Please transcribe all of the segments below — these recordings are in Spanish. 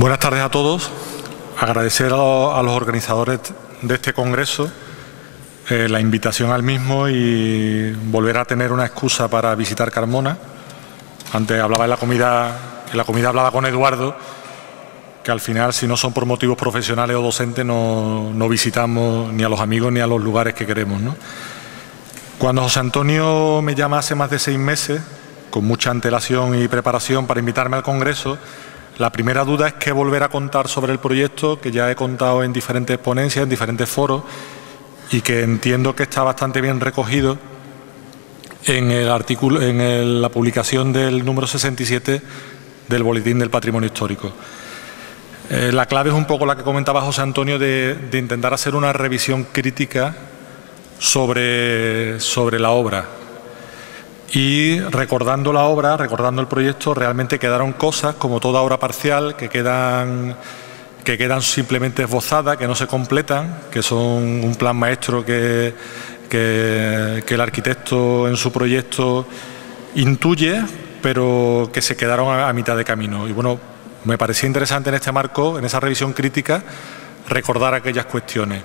Buenas tardes a todos. Agradecer a los organizadores de este congreso la invitación al mismo y volver a tener una excusa para visitar Carmona. Antes hablaba en la comida hablaba con Eduardo, que al final, si no son por motivos profesionales o docentes, no visitamos ni a los amigos ni a los lugares que queremos, ¿no? Cuando José Antonio me llama hace más de 6 meses, con mucha antelación y preparación para invitarme al congreso, la primera duda es qué volver a contar sobre el proyecto, que ya he contado en diferentes ponencias, en diferentes foros, y que entiendo que está bastante bien recogido en el artículo, en la publicación del número 67 del Boletín del Patrimonio Histórico. La clave es un poco la que comentaba José Antonio de intentar hacer una revisión crítica sobre la obra. Y recordando la obra, recordando el proyecto, realmente quedaron cosas, como toda obra parcial, que quedan simplemente esbozadas, que no se completan, que son un plan maestro que el arquitecto en su proyecto intuye, pero que se quedaron a mitad de camino. Y bueno, me parecía interesante en este marco, en esa revisión crítica, recordar aquellas cuestiones.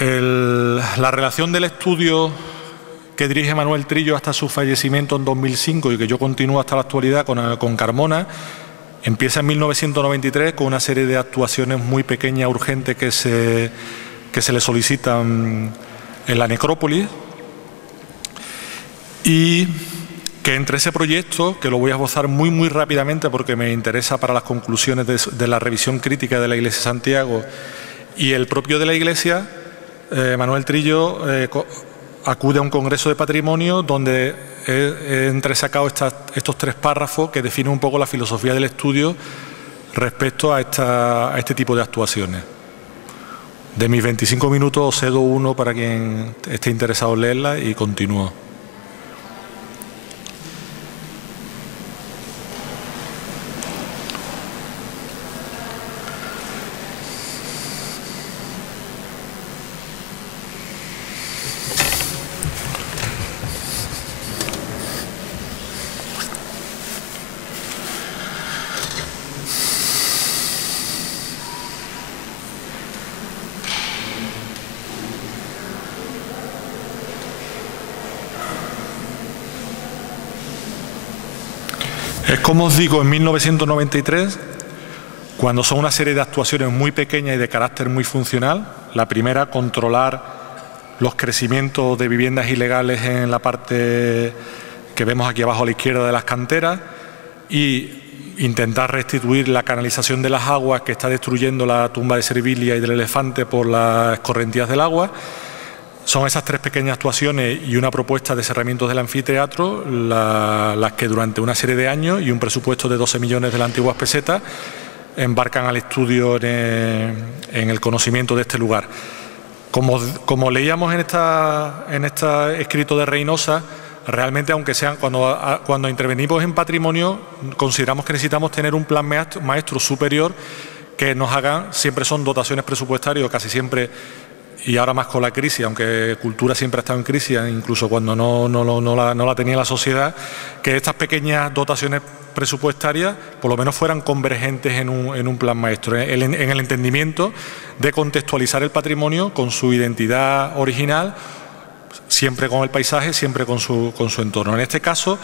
La relación del estudio que dirige Manuel Trillo hasta su fallecimiento en 2005 y que yo continúo hasta la actualidad con Carmona, empieza en 1993 con una serie de actuaciones muy pequeñas, urgentes, que se le solicitan en la necrópolis, y que entre ese proyecto, que lo voy a esbozar muy rápidamente porque me interesa para las conclusiones de la revisión crítica de la Iglesia de Santiago, y el propio de la Iglesia, Manuel Trillo acude a un congreso de patrimonio donde he entresacado estos 3 párrafos que definen un poco la filosofía del estudio respecto a este tipo de actuaciones. De mis 25 minutos os cedo uno para quien esté interesado en leerla y continúo. Es como os digo, en 1993, cuando son una serie de actuaciones muy pequeñas y de carácter muy funcional. La primera, controlar los crecimientos de viviendas ilegales en la parte que vemos aquí abajo a la izquierda de las canteras, y intentar restituir la canalización de las aguas que está destruyendo la tumba de Servilia y del Elefante por las escorrentías del agua. Son esas 3 pequeñas actuaciones y una propuesta de cerramientos del anfiteatro las que durante una serie de años y un presupuesto de 12 millones de las antiguas pesetas embarcan al estudio en el conocimiento de este lugar. Como leíamos en este escrito de Reynosa, realmente, aunque sean cuando intervenimos en patrimonio, consideramos que necesitamos tener un plan maestro superior que nos haga, siempre son dotaciones presupuestarias, casi siempre. Y ahora más con la crisis, aunque cultura siempre ha estado en crisis, incluso cuando no la tenía la sociedad, que estas pequeñas dotaciones presupuestarias por lo menos fueran convergentes en un plan maestro, en el entendimiento de contextualizar el patrimonio con su identidad original, siempre con el paisaje, siempre con su entorno. En este caso,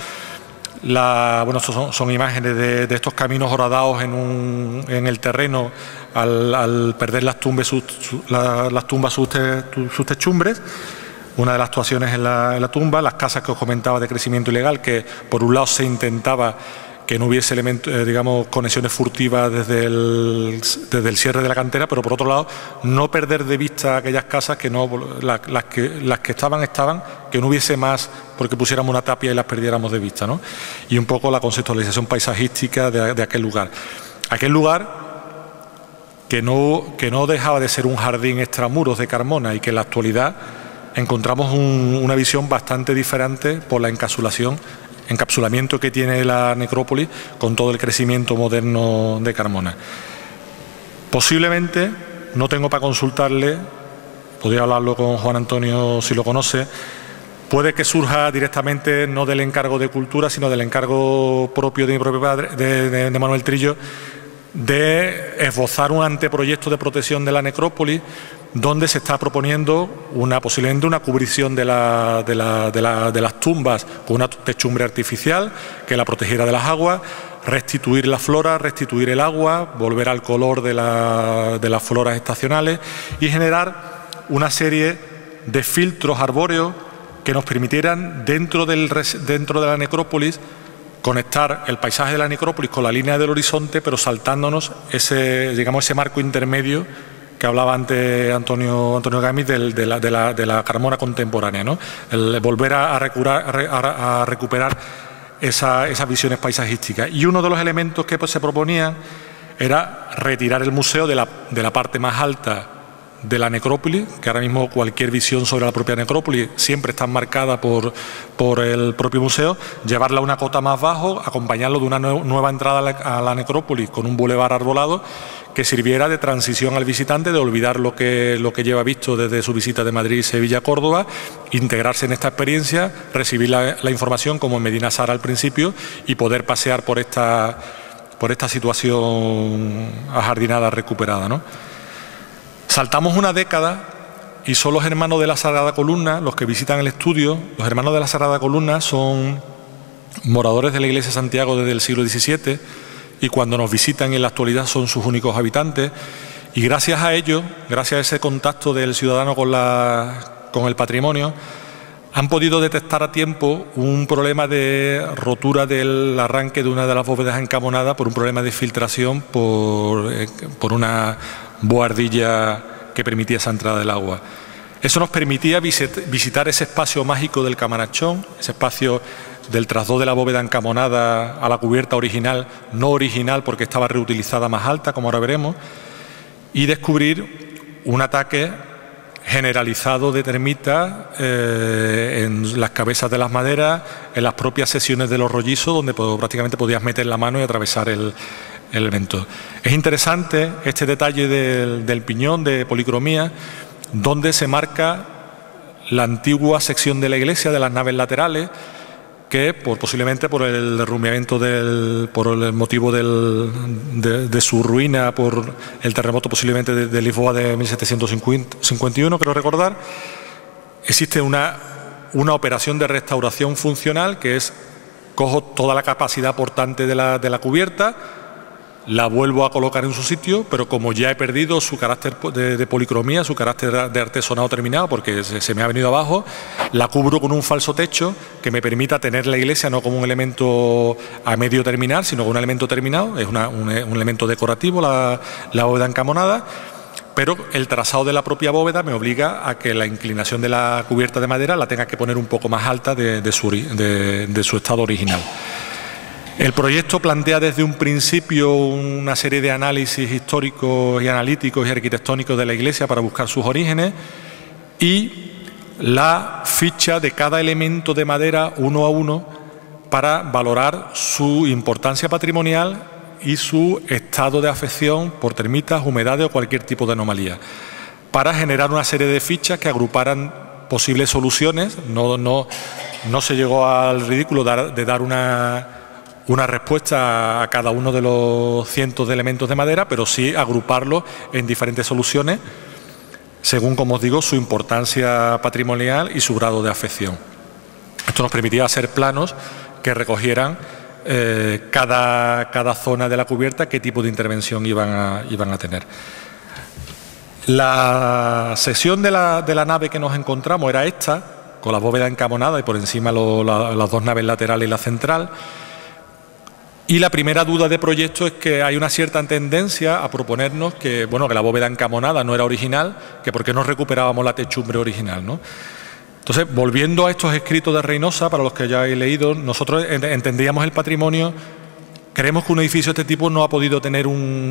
son imágenes de estos caminos horadados en el terreno al perder las tumbas sus techumbres. Una de las actuaciones en la tumba, las casas que os comentaba de crecimiento ilegal, que por un lado se intentaba que no hubiese conexiones furtivas desde el cierre de la cantera, pero por otro lado no perder de vista aquellas casas las que estaban, que no hubiese más porque pusiéramos una tapia y las perdiéramos de vista, ¿no? Y un poco la conceptualización paisajística de aquel lugar. Aquel lugar que no dejaba de ser un jardín extramuros de Carmona y que en la actualidad encontramos una visión bastante diferente por la encapsulamiento que tiene la necrópolis con todo el crecimiento moderno de Carmona. Posiblemente, no tengo para consultarle, podría hablarlo con Juan Antonio si lo conoce, puede que surja directamente no del encargo de cultura, sino del encargo propio de mi propio padre, de Manuel Trillo, de esbozar un anteproyecto de protección de la necrópolis donde se está proponiendo posiblemente una cubrición de las tumbas con una techumbre artificial que la protegiera de las aguas, restituir la flora, restituir el agua, volver al color de las floras estacionales y generar una serie de filtros arbóreos que nos permitieran dentro de la necrópolis conectar el paisaje de la necrópolis con la línea del horizonte, pero saltándonos ese marco intermedio que hablaba antes Antonio Gámez de la Carmona contemporánea, ¿no? El volver a recuperar esas visiones paisajísticas. Y uno de los elementos que se proponía era retirar el museo de la parte más alta de la necrópolis, que ahora mismo cualquier visión sobre la propia necrópolis siempre está marcada por el propio museo, llevarla a una cota más bajo, acompañarlo de una nueva entrada a la necrópolis con un bulevar arbolado que sirviera de transición al visitante, de olvidar lo que lleva visto desde su visita de Madrid, Sevilla, Córdoba, integrarse en esta experiencia, recibir la información como en Medina Sara al principio y poder pasear por esta situación ajardinada, recuperada, ¿no? Saltamos una década y son los hermanos de la Sagrada Columna los que visitan el estudio. Los hermanos de la Sagrada Columna son moradores de la Iglesia de Santiago desde el siglo XVII y cuando nos visitan en la actualidad son sus únicos habitantes. Y gracias a ellos, gracias a ese contacto del ciudadano con el patrimonio, han podido detectar a tiempo un problema de rotura del arranque de una de las bóvedas encamonadas por un problema de filtración por una boardilla que permitía esa entrada del agua. Eso nos permitía visitar ese espacio mágico del Camarachón, ese espacio del trasvase de la bóveda encamonada a la cubierta original, no original porque estaba reutilizada más alta, como ahora veremos, y descubrir un ataque generalizado de termitas en las cabezas de las maderas, en las propias sesiones de los rollizos, donde prácticamente podías meter la mano y atravesar el elemento. Es interesante este detalle del piñón de policromía, donde se marca la antigua sección de la iglesia de las naves laterales, que posiblemente por el derrumbamiento, por el motivo de su ruina, por el terremoto posiblemente de Lisboa de 1751, creo recordar, existe una operación de restauración funcional que es: cojo toda la capacidad portante de la cubierta, la vuelvo a colocar en su sitio, pero como ya he perdido su carácter de policromía, su carácter de artesonado terminado, porque se me ha venido abajo, la cubro con un falso techo que me permita tener la iglesia no como un elemento a medio terminar, sino como un elemento terminado. Es un elemento decorativo, la bóveda encamonada, pero el trazado de la propia bóveda me obliga a que la inclinación de la cubierta de madera la tenga que poner un poco más alta de su estado original. El proyecto plantea desde un principio una serie de análisis históricos y analíticos y arquitectónicos de la iglesia para buscar sus orígenes y la ficha de cada elemento de madera uno a uno para valorar su importancia patrimonial y su estado de afección por termitas, humedades o cualquier tipo de anomalía, para generar una serie de fichas que agruparan posibles soluciones. No se llegó al ridículo de dar una respuesta a cada uno de los cientos de elementos de madera, pero sí agruparlos en diferentes soluciones según, como os digo, su importancia patrimonial y su grado de afección. Esto nos permitía hacer planos que recogieran cada zona de la cubierta, qué tipo de intervención iban a tener. La sección de la nave que nos encontramos era esta, con la bóveda encamonada y por encima las dos naves laterales y la central. Y la primera duda de proyecto es que hay una cierta tendencia a proponernos que la bóveda encamonada no era original, que por qué no recuperábamos la techumbre original, ¿no? Entonces, volviendo a estos escritos de Reynosa, para los que ya he leído, nosotros entendíamos el patrimonio. Creemos que un edificio de este tipo no ha podido tener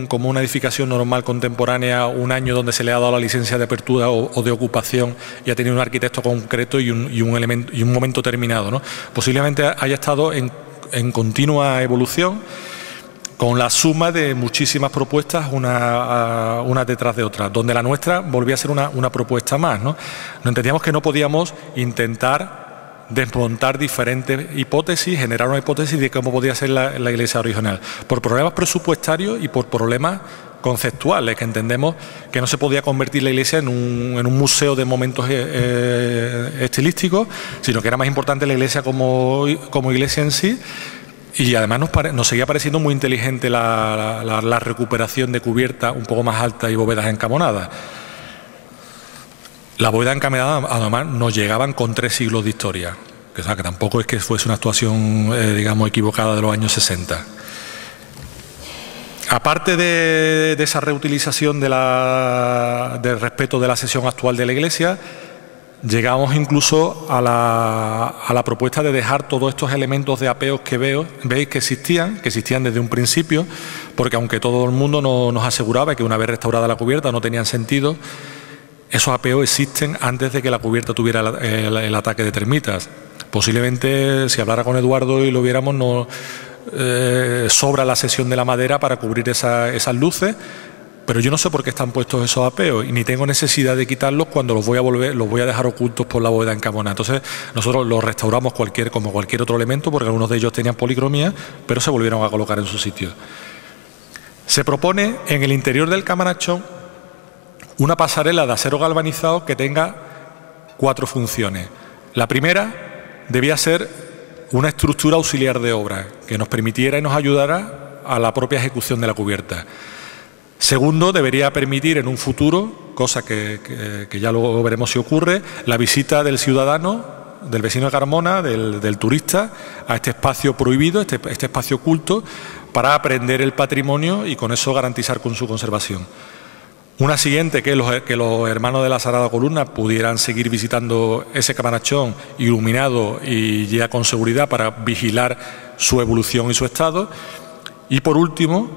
como una edificación normal contemporánea un año donde se le ha dado la licencia de apertura o de ocupación y ha tenido un arquitecto concreto y un momento terminado, ¿no? Posiblemente haya estado en continua evolución, con la suma de muchísimas propuestas, una detrás de otra, donde la nuestra volvía a ser una propuesta más, ¿no? Entendíamos que no podíamos intentar desmontar diferentes hipótesis, generar una hipótesis de cómo podía ser la iglesia original, por problemas presupuestarios y por problemas conceptuales, que entendemos que no se podía convertir la iglesia en un museo de momentos estilísticos, sino que era más importante la iglesia como iglesia en sí. Y además nos seguía pareciendo muy inteligente la recuperación de cubierta un poco más alta y bóvedas encamonadas. Las bóvedas encamonadas además nos llegaban con 3 siglos de historia, que tampoco es que fuese una actuación digamos equivocada de los años 60. Aparte de esa reutilización del respeto de la sesión actual de la iglesia, llegamos incluso a la propuesta de dejar todos estos elementos de apeos que veis que existían desde un principio, porque aunque todo el mundo nos aseguraba que una vez restaurada la cubierta no tenían sentido, esos apeos existen antes de que la cubierta tuviera el ataque de termitas. Posiblemente, si hablara con Eduardo y lo viéramos, sobra la sesión de la madera para cubrir esas luces, pero yo no sé por qué están puestos esos apeos y ni tengo necesidad de quitarlos cuando los voy a dejar ocultos por la bóveda encamonada. Entonces nosotros los restauramos como cualquier otro elemento, porque algunos de ellos tenían policromía, pero se volvieron a colocar en su sitio. Se propone en el interior del camarachón una pasarela de acero galvanizado que tenga 4 funciones. La primera debía ser una estructura auxiliar de obra que nos permitiera y nos ayudara a la propia ejecución de la cubierta. Segundo, debería permitir en un futuro, cosa que ya luego veremos si ocurre, la visita del ciudadano, del vecino de Carmona, del turista, a este espacio prohibido, este espacio oculto, para aprender el patrimonio y con eso garantizar con su conservación. Una siguiente, que los hermanos de la Sagrada Columna pudieran seguir visitando ese camarachón iluminado y ya con seguridad para vigilar su evolución y su estado. Y por último,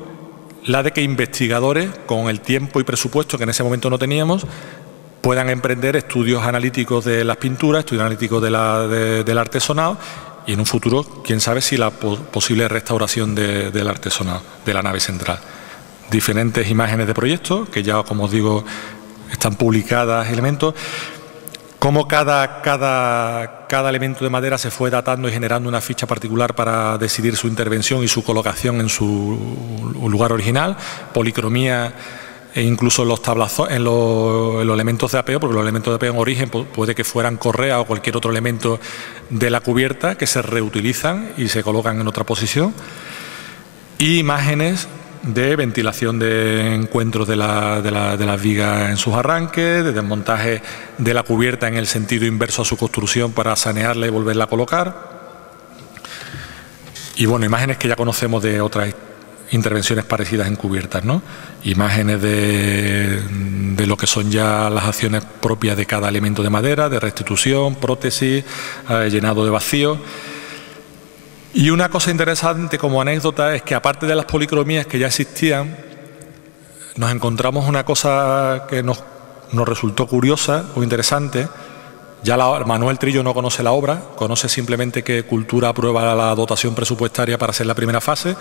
la de que investigadores, con el tiempo y presupuesto que en ese momento no teníamos, puedan emprender estudios analíticos de las pinturas, estudios analíticos del artesonado y en un futuro, quién sabe si la posible restauración del artesonado, de la nave central. Diferentes imágenes de proyectos, que ya, como os digo, están publicadas, elementos. Cómo cada elemento de madera se fue datando y generando una ficha particular para decidir su intervención y su colocación en su lugar original, policromía e incluso en los elementos de apeo, porque los elementos de apeo en origen puede que fueran correa o cualquier otro elemento de la cubierta que se reutilizan y se colocan en otra posición. Y imágenes de ventilación de encuentros de las vigas en sus arranques, de desmontaje de la cubierta en el sentido inverso a su construcción para sanearla y volverla a colocar. Y bueno, imágenes que ya conocemos de otras intervenciones parecidas en cubiertas, ¿no? Imágenes de lo que son ya las acciones propias de cada elemento de madera, de restitución, prótesis, llenado de vacío. Y una cosa interesante como anécdota es que aparte de las policromías que ya existían, nos encontramos una cosa que nos resultó curiosa o interesante. Ya Manuel Trillo no conoce la obra, conoce simplemente que Cultura aprueba la dotación presupuestaria para hacer la primera fase,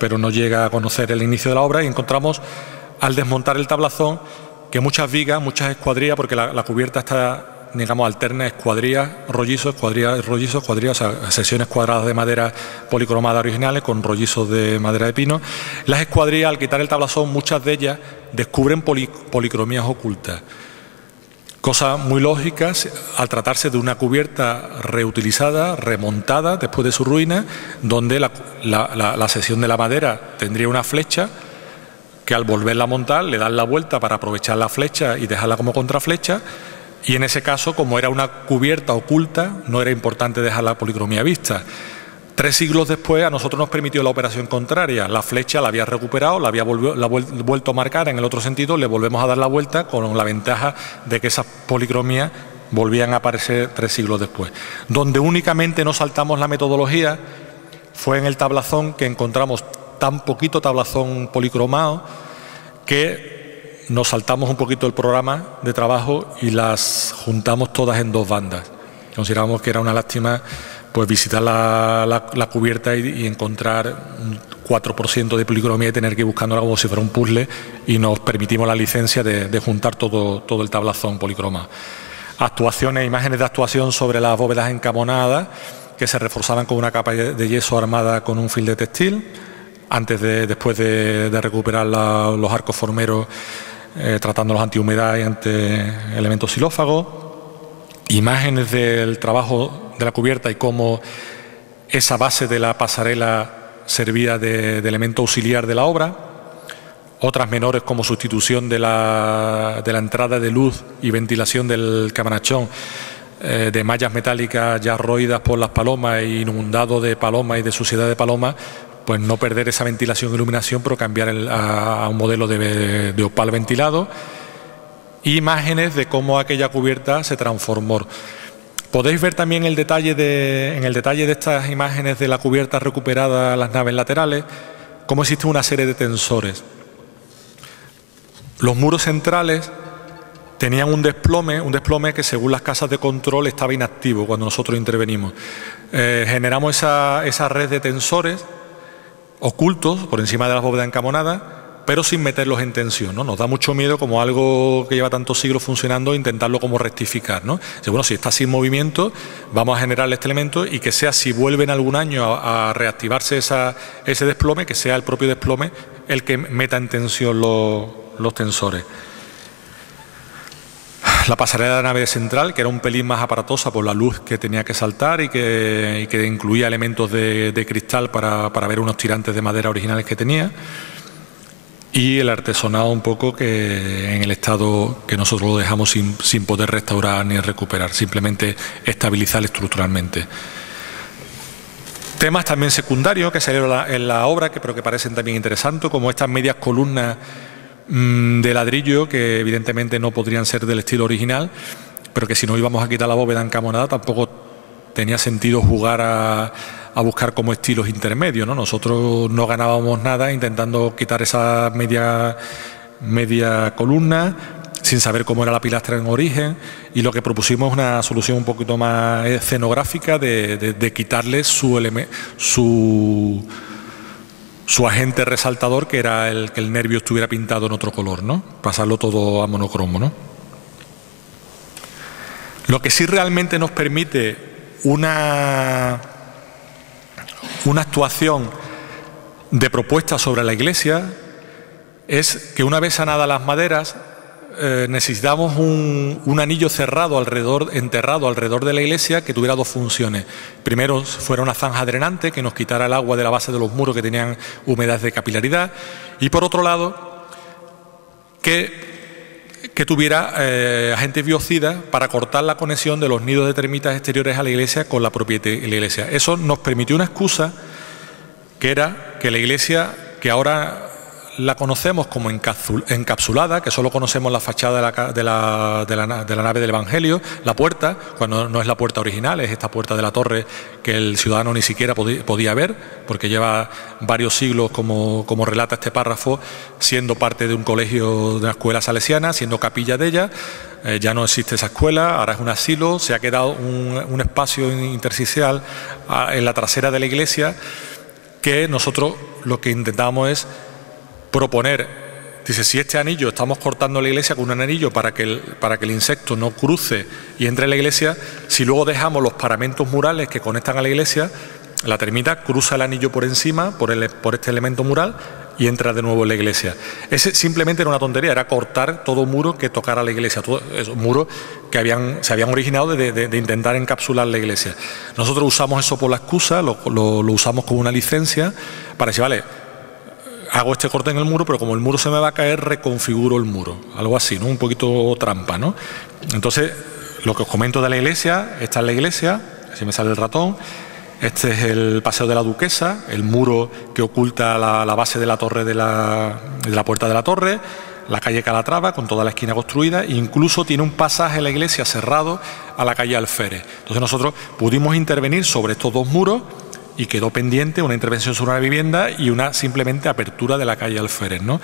pero no llega a conocer el inicio de la obra, y encontramos al desmontar el tablazón que muchas vigas, muchas escuadrillas, porque la cubierta está, digamos, alterna, escuadrillas, rollizos, o sea, secciones cuadradas de madera policromada originales con rollizos de madera de pino. Las escuadrillas, al quitar el tablazón, muchas de ellas descubren policromías ocultas. Cosa muy lógica al tratarse de una cubierta reutilizada, remontada después de su ruina, donde la sección de la madera tendría una flecha que al volverla a montar le dan la vuelta para aprovechar la flecha y dejarla como contraflecha. Y en ese caso, como era una cubierta oculta, no era importante dejar la policromía vista. 3 siglos después a nosotros nos permitió la operación contraria. La flecha la había recuperado, la había vuelto a marcar en el otro sentido, le volvemos a dar la vuelta con la ventaja de que esas policromías volvían a aparecer 3 siglos después. Donde únicamente nos saltamos la metodología fue en el tablazón, que encontramos tan poquito tablazón policromado que nos saltamos un poquito el programa de trabajo y las juntamos todas en 2 bandas. Consideramos que era una lástima pues visitar la cubierta y encontrar un 4% de policromía y tener que ir buscándola como si fuera un puzzle, y nos permitimos la licencia de juntar todo el tablazón policromado. imágenes de actuación sobre las bóvedas encamonadas que se reforzaban con una capa de yeso armada con un fil de textil, después de recuperar los arcos formeros, tratándolos antihumedad y ante elementos xilófagos. Imágenes del trabajo de la cubierta y cómo esa base de la pasarela servía de elemento auxiliar de la obra. Otras menores como sustitución de la entrada de luz y ventilación del cabanachón de mallas metálicas ya roídas por las palomas e inundado de palomas y de suciedad de palomas, pues no perder esa ventilación e iluminación, pero cambiar a un modelo de opal ventilado. Imágenes de cómo aquella cubierta se transformó. Podéis ver también en el detalle de estas imágenes de la cubierta recuperada, las naves laterales, cómo existe una serie de tensores. Los muros centrales tenían un desplome que según las casas de control estaba inactivo cuando nosotros intervenimos. Generamos esa red de tensores ocultos por encima de las bóvedas encamonadas, pero sin meterlos en tensión, ¿no? Nos da mucho miedo, como algo que lleva tantos siglos funcionando, intentarlo como rectificar, ¿no? Bueno, si está sin movimiento, vamos a generarle este elemento y que sea, si vuelve en algún año a reactivarse ese desplome, que sea el propio desplome el que meta en tensión los tensores. La pasarela de la nave central, que era un pelín más aparatosa por la luz que tenía que saltar y que incluía elementos de cristal para ver unos tirantes de madera originales que tenía. Y el artesonado un poco que en el estado que nosotros lo dejamos sin poder restaurar ni recuperar, simplemente estabilizar estructuralmente. Temas también secundarios que salieron en la obra, pero que parecen también interesantes, como estas medias columnas de ladrillo, que evidentemente no podrían ser del estilo original, pero que si no íbamos a quitar la bóveda encamonada tampoco tenía sentido jugar a buscar como estilos intermedios, ¿no? Nosotros no ganábamos nada intentando quitar esa media columna sin saber cómo era la pilastra en origen, y lo que propusimos es una solución un poquito más escenográfica de quitarle su agente resaltador, que era que el nervio estuviera pintado en otro color, ¿no? Pasarlo todo a monocromo, ¿no? Lo que sí realmente nos permite una actuación de propuesta sobre la iglesia es que, una vez sanadas las maderas, necesitamos un anillo enterrado alrededor de la iglesia, que tuviera dos funciones. Primero, fuera una zanja drenante que nos quitara el agua de la base de los muros, que tenían humedad de capilaridad, y por otro lado, que tuviera agentes biocidas para cortar la conexión de los nidos de termitas exteriores a la iglesia con la propia iglesia. Eso nos permitió una excusa, que era que la iglesia, que ahora la conocemos como encapsulada, que solo conocemos la fachada de la nave del Evangelio, la puerta, cuando no es la puerta original, es esta puerta de la torre que el ciudadano ni siquiera podía ver, porque lleva varios siglos, como relata este párrafo, siendo parte de un colegio, de una escuela salesiana, siendo capilla de ella. Ya no existe esa escuela, ahora es un asilo, se ha quedado un espacio intersticial en la trasera de la iglesia, que nosotros lo que intentamos es proponer. Dice, si este anillo, estamos cortando la iglesia con un anillo para que el insecto no cruce y entre en la iglesia, si luego dejamos los paramentos murales que conectan a la iglesia, la termita cruza el anillo por encima, por este elemento mural, y entra de nuevo en la iglesia. Ese simplemente era una tontería, era cortar todo muro que tocara la iglesia, todos esos muros que se habían originado de intentar encapsular la iglesia. Nosotros usamos eso por la excusa, lo usamos como una licencia para decir, vale, hago este corte en el muro, pero como el muro se me va a caer, reconfiguro el muro. Algo así, ¿no? Un poquito trampa, ¿no? Entonces, lo que os comento de la iglesia, esta es la iglesia, así me sale el ratón. Este es el Paseo de la Duquesa, el muro que oculta la base de la torre de la puerta de la torre, la calle Calatrava, con toda la esquina construida, e incluso tiene un pasaje en la iglesia cerrado a la calle Alférez. Entonces nosotros pudimos intervenir sobre estos dos muros, y quedó pendiente una intervención sobre una vivienda y una simplemente apertura de la calle Alférez, ¿no?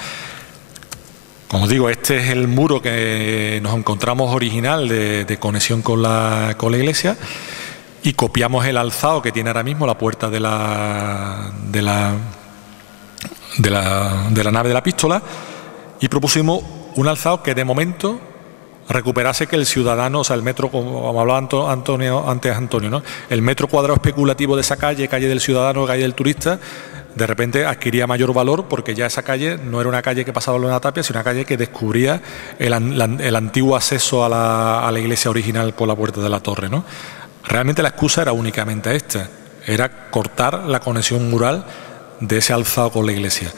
Como os digo, este es el muro que nos encontramos original de conexión con la iglesia, y copiamos el alzado que tiene ahora mismo la puerta de la nave de la epístola, y propusimos un alzado que de momento recuperase que el ciudadano, o sea, el metro, como hablaba Antonio, ¿no? El metro cuadrado especulativo de esa calle, calle del ciudadano, calle del turista, de repente adquiría mayor valor porque ya esa calle no era una calle que pasaba por una tapia, sino una calle que descubría el antiguo acceso a la iglesia original por la puerta de la torre, ¿no? Realmente la excusa era únicamente esta, era cortar la conexión mural de ese alzado con la iglesia.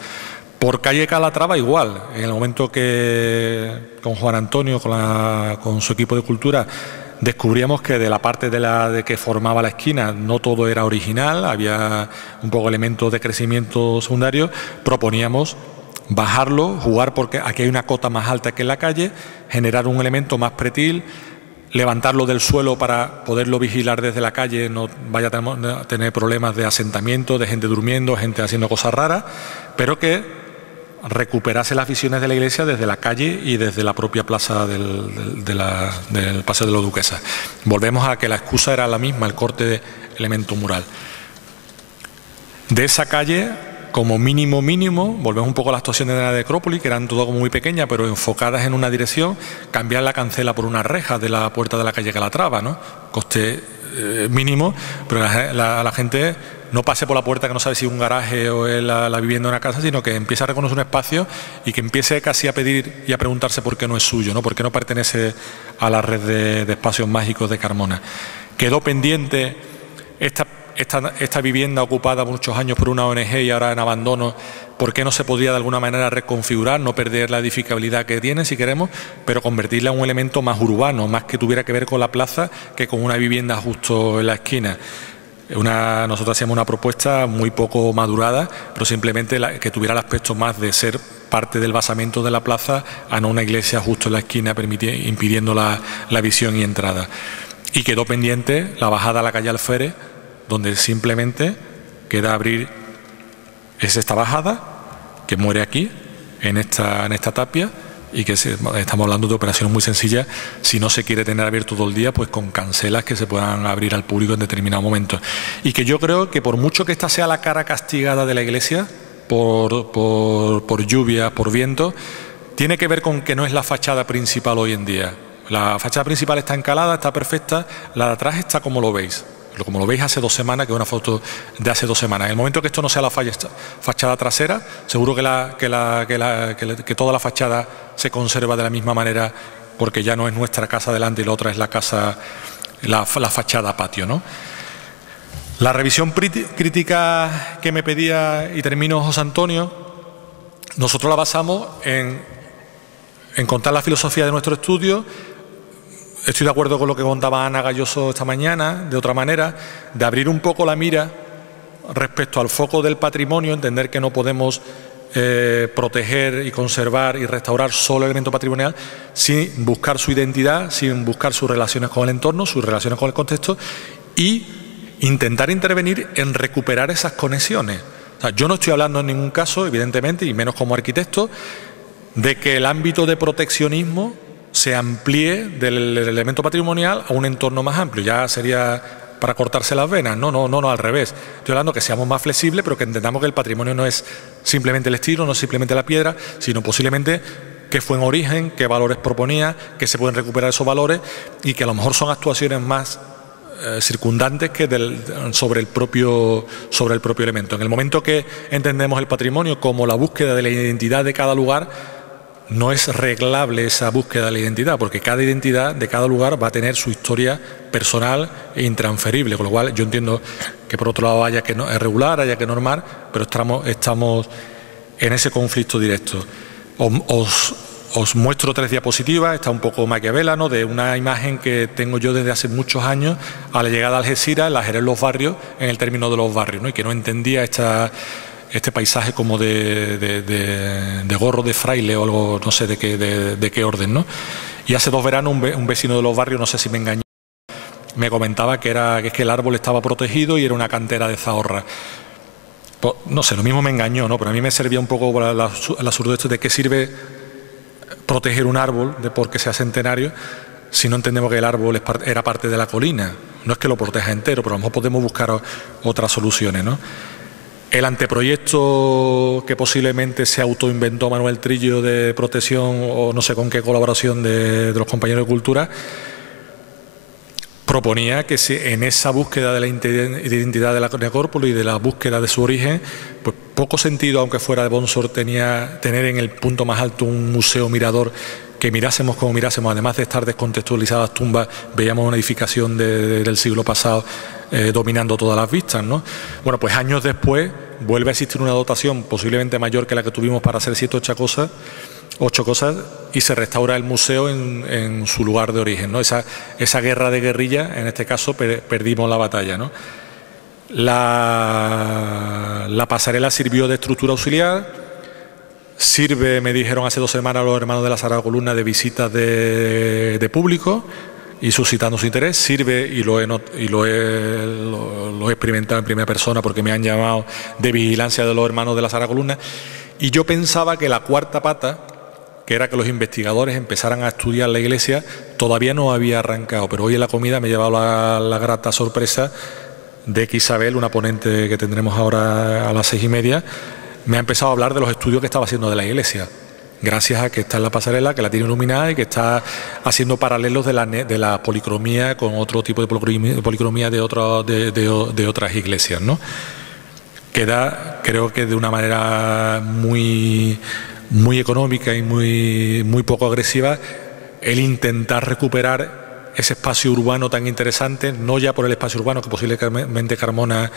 Por calle Calatrava igual, en el momento que con Juan Antonio, con su equipo de cultura, descubríamos que de la parte de que formaba la esquina no todo era original, había un poco elementos de crecimiento secundario, proponíamos bajarlo, jugar porque aquí hay una cota más alta que en la calle, generar un elemento más pretil, levantarlo del suelo para poderlo vigilar desde la calle, no vaya a tener problemas de asentamiento, de gente durmiendo, gente haciendo cosas raras, pero que recuperase las visiones de la iglesia desde la calle y desde la propia plaza del Paseo de la Duquesa. Volvemos a que la excusa era la misma, el corte de elemento mural. De esa calle, como mínimo, volvemos un poco a las actuaciones de la necrópolis, que eran todo como muy pequeñas, pero enfocadas en una dirección, cambiar la cancela por una reja de la puerta de la calle Calatrava, ¿no? Coste mínimo, pero la gente no pase por la puerta que no sabe si es un garaje o es la vivienda de una casa, sino que empiece a reconocer un espacio y que empiece casi a pedir y a preguntarse por qué no es suyo, ¿no? Por qué no pertenece a la red de espacios mágicos de Carmona. Quedó pendiente esta vivienda ocupada por muchos años por una ONG y ahora en abandono, ¿por qué no se podría de alguna manera reconfigurar, no perder la edificabilidad que tiene, si queremos, pero convertirla en un elemento más urbano, más que tuviera que ver con la plaza que con una vivienda justo en la esquina? Nosotros hacíamos una propuesta muy poco madurada, pero simplemente que tuviera el aspecto más de ser parte del basamento de la plaza a no una iglesia justo en la esquina impidiendo la visión y entrada. Y quedó pendiente la bajada a la calle Alférez, donde simplemente queda abrir esta bajada que muere aquí, en esta tapia, y que estamos hablando de operaciones muy sencillas. Si no se quiere tener abierto todo el día, pues con cancelas que se puedan abrir al público en determinados momentos. Y que yo creo que por mucho que esta sea la cara castigada de la iglesia, por lluvia, por viento, tiene que ver con que no es la fachada principal hoy en día. La fachada principal está encalada, está perfecta, la de atrás está como lo veis. Como lo veis hace 2 semanas, que es una foto de hace 2 semanas. En el momento que esto no sea la fachada trasera, seguro que toda la fachada se conserva de la misma manera, porque ya no es nuestra casa delante y la otra es la fachada patio, ¿no? La revisión crítica que me pedía, y termino, José Antonio, nosotros la basamos en contar la filosofía de nuestro estudio. Estoy de acuerdo con lo que contaba Ana Galloso esta mañana, de otra manera, de abrir un poco la mira respecto al foco del patrimonio, entender que no podemos proteger y conservar y restaurar solo el elemento patrimonial sin buscar su identidad, sin buscar sus relaciones con el entorno, sus relaciones con el contexto, y intentar intervenir en recuperar esas conexiones. O sea, yo no estoy hablando en ningún caso, evidentemente, y menos como arquitecto, de que el ámbito de proteccionismo se amplíe del elemento patrimonial a un entorno más amplio. Ya sería para cortarse las venas. No, al revés. Estoy hablando que seamos más flexibles, pero que entendamos que el patrimonio no es simplemente el estilo, no es simplemente la piedra, sino posiblemente qué fue en origen, qué valores proponía, que se pueden recuperar esos valores y que a lo mejor son actuaciones más circundantes que sobre el propio elemento. En el momento que entendemos el patrimonio como la búsqueda de la identidad de cada lugar, no es reglable esa búsqueda de la identidad, porque cada identidad de cada lugar va a tener su historia personal e intransferible, con lo cual yo entiendo que por otro lado haya que regular, haya que normar, pero estamos en ese conflicto directo. Os muestro 3 diapositivas, está un poco maquiavelano, de una imagen que tengo yo desde hace muchos años a la llegada a Algeciras, la Jerez Los Barrios, en el término de los barrios, ¿no? Y que no entendía este paisaje como de gorro de fraile o algo, no sé de qué orden, ¿no? Y hace 2 veranos un vecino de los barrios, no sé si me engañó, me comentaba que es que el árbol estaba protegido y era una cantera de Zahorra. Pues, no sé, lo mismo me engañó, ¿no? Pero a mí me servía un poco para el absurdo esto de qué sirve proteger un árbol porque sea centenario si no entendemos que el árbol era parte de la colina. No es que lo proteja entero, pero a lo mejor podemos buscar otras soluciones, ¿no? El anteproyecto que posiblemente se autoinventó Manuel Trillo de protección o no sé con qué colaboración de los compañeros de Cultura proponía que en esa búsqueda de la identidad de la necrópolis y de la búsqueda de su origen, pues poco sentido, aunque fuera de Bonsor, tenía tener en el punto más alto un museo mirador, que mirásemos como mirásemos, además de estar descontextualizadas tumbas, veíamos una edificación del siglo pasado dominando todas las vistas, ¿no? Bueno, pues años después vuelve a existir una dotación posiblemente mayor que la que tuvimos para hacer 7 o 8 cosas y se restaura el museo en su lugar de origen, ¿no? Esa guerra de guerrilla, en este caso, perdimos la batalla, ¿no? La pasarela sirvió de estructura auxiliar. Sirve, me dijeron hace 2 semanas los hermanos de la Sagrada Columna, de visitas de público y suscitando su interés. Sirve, y lo he experimentado en primera persona porque me han llamado, de vigilancia de los hermanos de la Sagrada Columna. Y yo pensaba que la cuarta pata, que era que los investigadores empezaran a estudiar la iglesia, todavía no había arrancado. Pero hoy en la comida me he llevado la grata sorpresa de que Isabel, una ponente que tendremos ahora a las 6:30, me ha empezado a hablar de los estudios que estaba haciendo de la iglesia, gracias a que está en la pasarela, que la tiene iluminada y que está haciendo paralelos de la policromía con otro tipo de policromía de otras iglesias, ¿no? Queda, creo que de una manera muy económica y muy poco agresiva, el intentar recuperar ese espacio urbano tan interesante, no ya por el espacio urbano, que posiblemente Carmona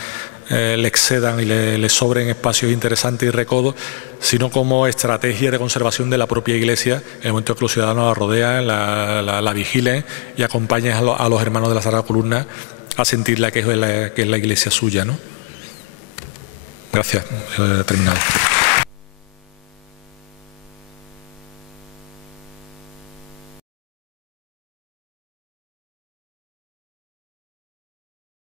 le excedan y le sobren espacios interesantes y recodos, sino como estrategia de conservación de la propia iglesia, en el momento que los ciudadanos la rodean, la vigilen y acompañen a los hermanos de la Sagrada Columna a sentirla que es la iglesia suya, ¿no? Gracias. He terminado.